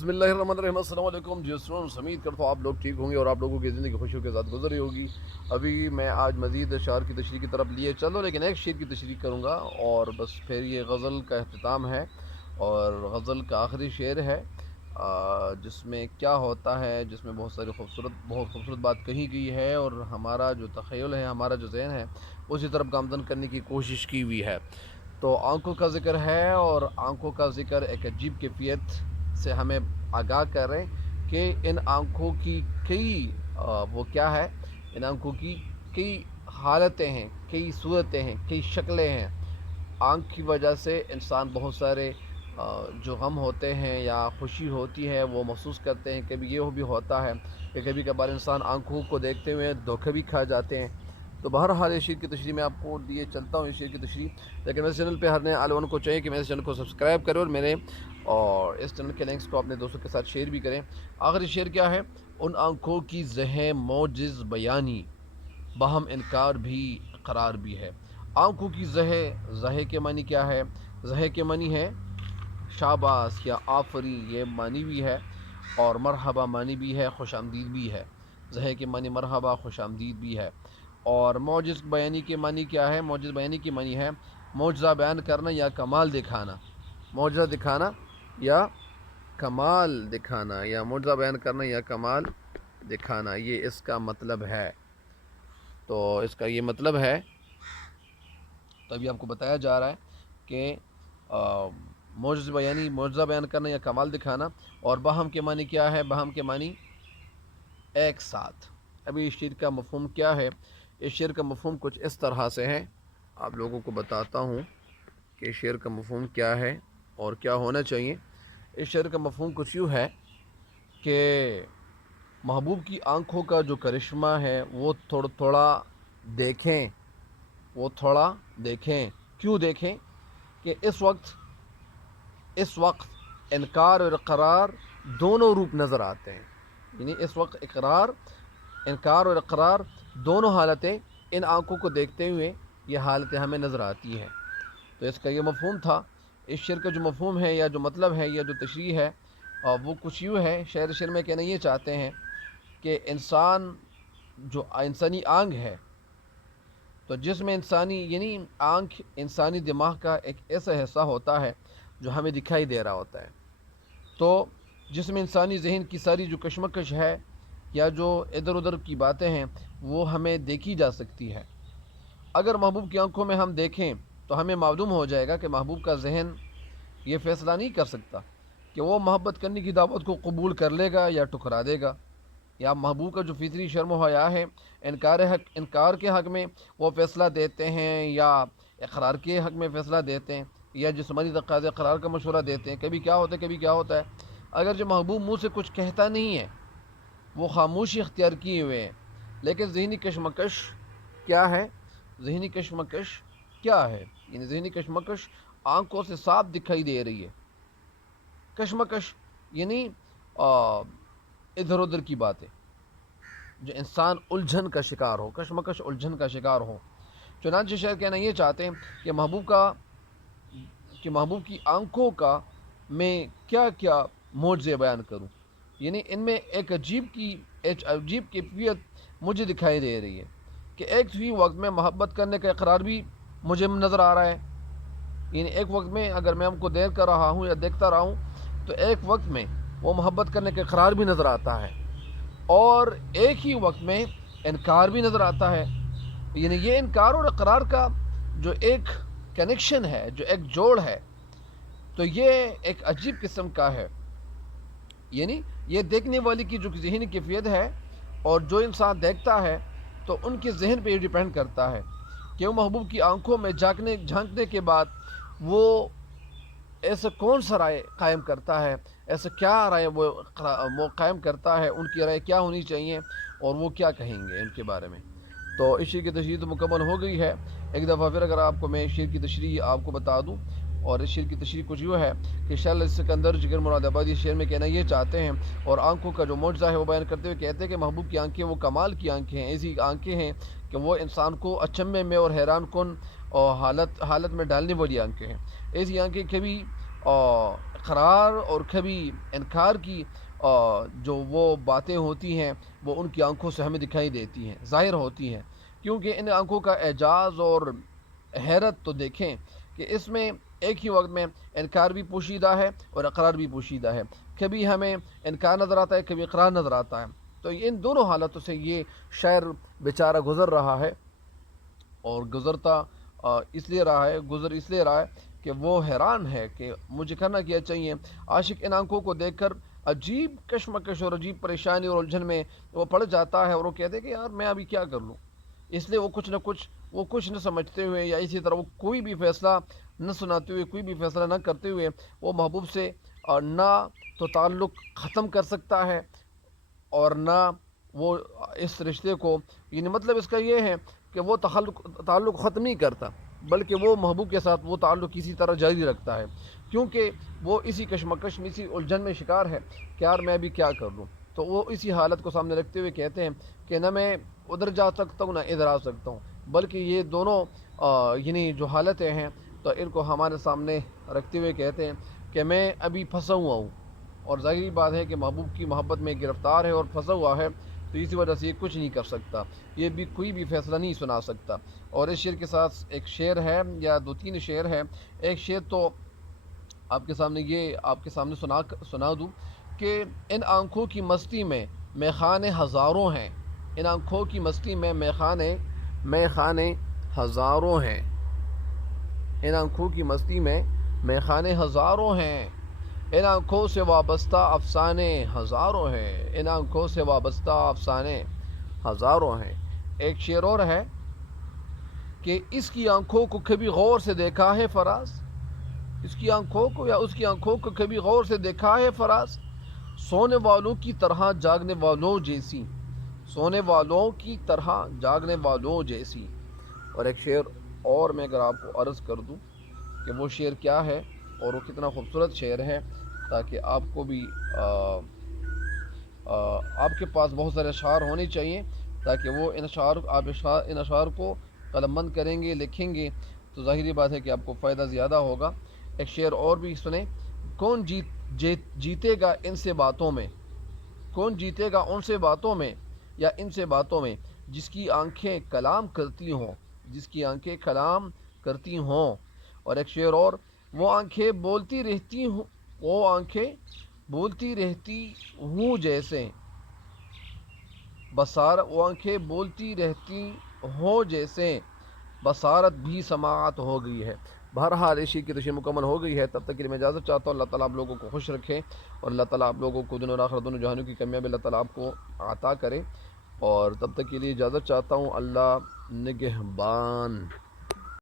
بسم اللہ الرحمن الرحیم۔ السلام علیکم جی اسٹوڈنٹس، امید کرتا ہوں آپ لوگ ٹھیک ہوں گے اور آپ لوگوں کی زندگی خوشیوں کے ساتھ گزر رہی ہوگی۔ ابھی میں آج مزید اشعار کی تشریح کی طرف لیے چل رہا ہوں، لیکن ایک شعر کی تشریح کروں گا اور بس پھر یہ غزل کا اختتام ہے اور غزل کا آخری شعر ہے، جس میں کیا ہوتا ہے، جس میں بہت خوبصورت بات کہی گئی ہے اور ہمارا جو تخیل ہے، ہمارا جو ذہن ہے، اسی طرف گامزن کرنے کی کوشش کی ہوئی ہے۔ تو آنکھوں کا ذکر ہے اور آنکھوں کا ذکر ایک عجیب کیفیت سے ہمیں آگاہ کریں کہ ان آنکھوں کی وہ کیا ہے، ان آنکھوں کی کئی حالتیں ہیں، کئی صورتیں ہیں، کئی شکلیں ہیں۔ آنکھ کی وجہ سے انسان بہت سارے جو غم ہوتے ہیں یا خوشی ہوتی ہے وہ محسوس کرتے ہیں۔ کبھی یہ بھی ہوتا ہے کہ کبھی کبھار انسان آنکھوں کو دیکھتے ہوئے دھوکے بھی کھا جاتے ہیں۔ تو بہرحال اس شعر کی تشریح میں آپ کو دیے چلتا ہوں، اس شعر کی تشریح، لیکن میرے چینل پہ ہر نئے عالم کو چاہیے کہ میرے چینل کو سبسکرائب کریں اور اس چینل کے لنکس کو اپنے دوستوں کے ساتھ شیئر بھی کریں۔ آخری شعر کیا ہے؟ ان آنکھوں کی زہیں موجز بیانی، باہم انکار بھی اقرار بھی ہے۔ آنکھوں کی زہے کے معنی کیا ہے؟ زہے کے معنی ہے شاباش یا آفرین، یہ معنی بھی ہے، اور مرحبا معنی بھی ہے، خوش آمدید بھی ہے۔ زہے کے معنی مرحبا، خوش آمدید بھی ہے۔ اور معجز بیانی کے معنی کیا ہے؟ معجز بیانی کے معنی ہے معجزہ بیان کرنا یا کمال دکھانا۔ معجزہ دکھانا یا کمال دکھانا، یا معجزہ بیان کرنا یا کمال دکھانا، یہ اس کا مطلب ہے۔ تو اس کا یہ مطلب ہے، تو ابھی آپ کو بتایا جا رہا ہے کہ معجزہ بیان کرنا یا کمال دکھانا۔ اور باہم کے معنی کیا ہے؟ باہم کے معنی ایک ساتھ۔ ابھی اس شعر کا مفہوم کیا ہے؟ اس شعر کا مفہوم کچھ اس طرح سے ہے، آپ لوگوں کو بتاتا ہوں کہ شعر کا مفہوم کیا ہے اور کیا ہونا چاہیے۔ اس شعر کا مفہوم کچھ یوں ہے کہ محبوب کی آنکھوں کا جو کرشمہ ہے وہ تھوڑا دیکھیں، وہ تھوڑا دیکھیں۔ کیوں دیکھیں؟ کہ اس وقت انکار اور اقرار دونوں روپ نظر آتے ہیں، یعنی اس وقت انکار اور اقرار دونوں حالتیں ان آنکھوں کو دیکھتے ہوئے یہ حالتیں ہمیں نظر آتی ہیں۔ تو اس کا یہ مفہوم تھا۔ اس شعر کا جو مفہوم ہے یا جو مطلب ہے یا جو تشریح ہے وہ کچھ یوں ہے، شعر میں کہنا یہ چاہتے ہیں کہ جو انسانی آنکھ ہے، تو جس میں یعنی آنکھ انسانی دماغ کا ایک ایسا حصہ ہوتا ہے جو ہمیں دکھائی دے رہا ہوتا ہے۔ تو جس میں انسانی ذہن کی ساری جو کشمکش ہے یا جو ادھر ادھر کی باتیں ہیں وہ ہمیں دیکھی جا سکتی ہے۔ اگر محبوب کی آنکھوں میں ہم دیکھیں تو ہمیں معلوم ہو جائے گا کہ محبوب کا ذہن یہ فیصلہ نہیں کر سکتا کہ وہ محبت کرنے کی دعوت کو قبول کر لے گا یا ٹکرا دے گا، یا محبوب کا جو فطری شرم و حیا ہے انکار کے حق میں وہ فیصلہ دیتے ہیں یا اقرار کے حق میں فیصلہ دیتے ہیں، یا جسمانی تقاضے اقرار کا مشورہ دیتے ہیں۔ کبھی کیا ہوتا ہے اگر جو محبوب منہ سے کچھ کہتا نہیں ہے، وہ خاموشی اختیار کیے ہوئے ہیں، لیکن ذہنی کشمکش کیا ہے؟ ذہنی کشمکش کیا ہے؟ یعنی ذہنی کشمکش آنکھوں سے صاف دکھائی دے رہی ہے۔ کشمکش یعنی ادھر ادھر کی باتیں، جو انسان الجھن کا شکار ہو، کشمکش الجھن کا شکار ہو۔ چنانچہ شعر کہنا یہ چاہتے ہیں کہ محبوب کی آنکھوں کا میں کیا کیا معجزے بیان کروں، یعنی ان میں ایک عجیب کیفیت مجھے دکھائی دے رہی ہے کہ ایک ہی وقت میں محبت کرنے کا اقرار بھی مجھے نظر آ رہا ہے، یعنی ایک وقت میں اگر میں ہم کو دیکھ کر رہا ہوں یا دیکھتا رہا ہوں تو ایک وقت میں وہ محبت کرنے کا اقرار بھی نظر آتا ہے، اور ایک ہی وقت میں انکار بھی نظر آتا ہے۔ یعنی یہ انکار اور اقرار کا جو ایک کنیکشن ہے، جو ایک جوڑ ہے، تو یہ ایک عجیب قسم کا ہے۔ یعنی یہ دیکھنے والی کی جو ذہنی کیفیت ہے اور جو انسان دیکھتا ہے تو ان کے ذہن پہ یہ ڈیپینڈ کرتا ہے کہ وہ محبوب کی آنکھوں میں جھانکنے کے بعد وہ ایسا کون سا رائے قائم کرتا ہے، ایسا کیا رائے وہ قائم کرتا ہے، ان کی رائے کیا ہونی چاہیے اور وہ کیا کہیں گے ان کے بارے میں۔ تو اس شعر کی تشریح تو مکمل ہو گئی ہے۔ ایک دفعہ پھر اگر آپ کو میں شعر کی تشریح آپ کو بتا دوں، اور اس شعر کی تشریح کچھ یوں ہے کہ شاہ سکندر جگر مراد آبادی شعر میں کہنا یہ چاہتے ہیں، اور آنکھوں کا جو معجزہ ہے وہ بیان کرتے ہوئے کہتے ہیں کہ محبوب کی آنکھیں وہ کمال کی آنکھیں ہیں، ایسی آنکھیں ہیں کہ وہ انسان کو اچنبے میں اور حیران کن اور حالت میں ڈالنے والی آنکھیں ہیں۔ ایسی آنکھیں کبھی اقرار اور کبھی انکار کی جو وہ باتیں ہوتی ہیں وہ ان کی آنکھوں سے ہمیں دکھائی دیتی ہیں، ظاہر ہوتی ہیں، کیونکہ ان آنکھوں کا اعجاز اور حیرت تو دیکھیں کہ اس میں ایک ہی وقت میں انکار بھی پوشیدہ ہے اور اقرار بھی پوشیدہ ہے، کبھی ہمیں انکار نظر آتا ہے، کبھی اقرار نظر آتا ہے، تو ان دونوں حالتوں سے یہ شاعر بیچارہ گزر رہا ہے، اور گزرتا گزر اس لیے رہا ہے کہ وہ حیران ہے کہ مجھے کرنا کیا چاہیے۔ عاشق ان آنکھوں کو دیکھ کر عجیب کشمکش اور عجیب پریشانی اور الجھن میں وہ پڑ جاتا ہے، اور وہ کہتے ہیں کہ یار میں ابھی کیا کر لوں، اس لیے وہ کچھ نہ سمجھتے ہوئے، یا اسی طرح وہ کوئی بھی فیصلہ نہ سناتے ہوئے، کوئی بھی فیصلہ نہ کرتے ہوئے، وہ محبوب سے نہ تو تعلق ختم کر سکتا ہے، اور نہ وہ اس رشتے کو، یعنی مطلب اس کا یہ ہے کہ وہ تعلق ختم نہیں کرتا، بلکہ وہ محبوب کے ساتھ وہ تعلق کسی طرح جاری رکھتا ہے، کیونکہ وہ اسی کشمکش میں، اسی الجھن میں شکار ہے کہ یار میں ابھی کیا کر لوں۔ تو وہ اسی حالت کو سامنے رکھتے ہوئے کہتے ہیں کہ نہ میں ادھر جا سکتا ہوں نہ ادھر آ سکتا ہوں، بلکہ یہ دونوں یعنی جو حالتیں ہیں تو ان کو ہمارے سامنے رکھتے ہوئے کہتے ہیں کہ میں ابھی پھنسا ہوا ہوں، اور ظاہری بات ہے کہ محبوب کی محبت میں گرفتار ہے اور پھنسا ہوا ہے، تو اسی وجہ سے یہ کچھ نہیں کر سکتا، یہ بھی کوئی بھی فیصلہ نہیں سنا سکتا۔ اور اس شعر کے ساتھ ایک شعر ہے یا دو تین شعر ہے، ایک شعر تو آپ کے سامنے سنا دوں کہ ان آنکھوں کی مستی میں میخانے ہزاروں ہیں، ان آنکھوں کی مستی میں میخانے ہزاروں ہیں، ان آنکھوں کی مستی میں میخانے ہزاروں ہیں، ان آنکھوں سے وابستہ افسانے ہزاروں ہیں، ان آنکھوں سے وابستہ افسانے ہزاروں ہیں۔ ایک شعر اور ہے کہ اس کی آنکھوں کو کبھی غور سے دیکھا ہے فراز، اس کی آنکھوں کو یا اس کی آنکھوں کو کبھی غور سے دیکھا ہے فراز، سونے والوں کی طرح جاگنے والوں جیسی، سونے والوں کی طرح جاگنے والوں جیسی۔ اور ایک شعر اور میں اگر آپ کو عرض کر دوں کہ وہ شعر کیا ہے اور وہ کتنا خوبصورت شعر ہے، تاکہ آپ کو بھی آپ کے پاس بہت سارے اشعار ہونے چاہیے، تاکہ وہ ان اشعار کو قلم بند کریں گے، لکھیں گے، تو ظاہری بات ہے کہ آپ کو فائدہ زیادہ ہوگا۔ ایک شعر اور بھی سنیں، کون جیتے گا ان سے باتوں میں، کون جیتے گا ان سے باتوں میں یا ان سے باتوں میں، جس کی آنکھیں کلام کرتی ہوں، جس کی آنکھیں کلام کرتی ہوں۔ اور ایک شعر اور، وہ آنکھیں بولتی رہتی ہوں، وہ آنکھیں بولتی رہتی ہوں جیسے وہ آنکھیں بولتی رہتی ہوں جیسے بصارت بھی سماعت ہو گئی ہے۔ بہرحال عشق کی تشریح مکمل ہو گئی ہے، تب تک کے لیے میں اجازت چاہتا ہوں۔ اللہ تعالیٰ آپ لوگوں کو خوش رکھے، اور اللہ تعالیٰ آپ لوگوں کو دنیا اور آخرت دونوں جہانوں کی کامیابی اللہ تعالیٰ آپ کو عطا کرے، اور تب تک کے لیے اجازت چاہتا ہوں۔ اللہ نگہبان۔